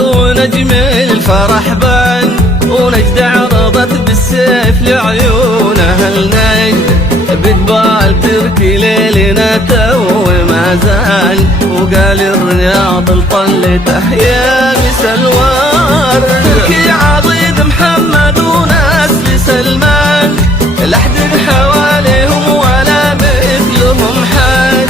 ونجم الفرح بان، ونجد عرضت بالسيف لعيونه النجد، بجبال تركي ليلنا تو ما زال، وقال الرياض الطلته يا مسا الورد. تركي عضيد محمد ونسل سلمان، لحد حواليهم ولا مثلهم حد،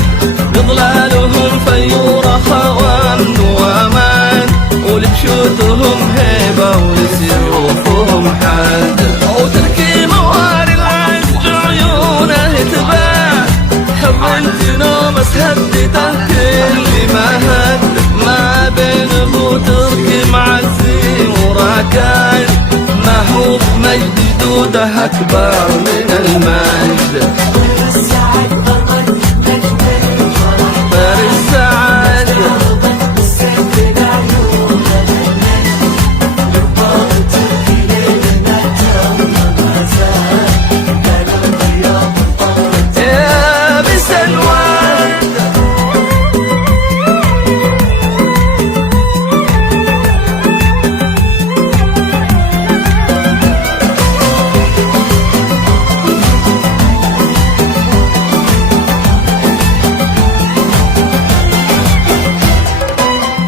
بظلالهم فيورة خوان وامان، ولبشوتهم هيبة ولسيوفهم حد. وتركي مواري العز عيونه تبان، حب الجنومس هدته كل ما هد، ما بين ابو تركي معزي وراكان، ما هو بمجد جدوده اكبر من المجد.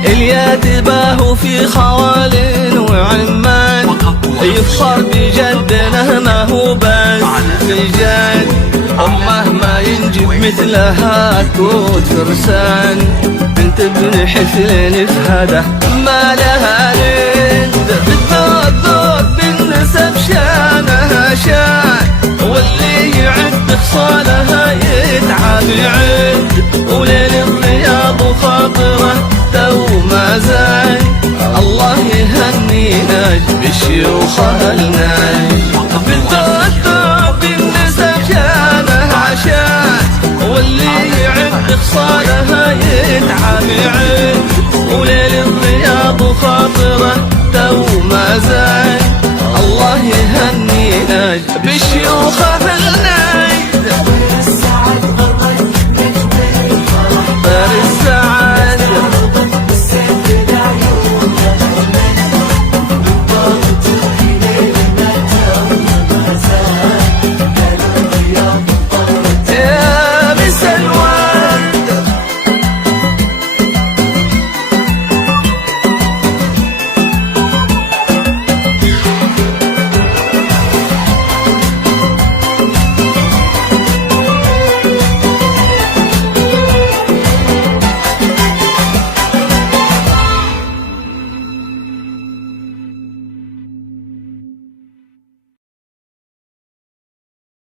اليتباه في خوال وعمان، يفخر بجدنا ما هو بس رجال، مهما ينجب مثلها كوت فرسان، بنت ابن حسين فهده ما لها ند، بالذوق بالنسب شانها شان، واللي يعد خصالها يتعب يعد، وليل الرياض وخاطره تو ما زال، الله يهنينا بالشيوخ الناج، بالذوق بالنسب شانها عشان، واللي يعد خصالها يتعب يعد، وليل الرياض وخاطره تو ما زال، الله يهنينا بالشيوخ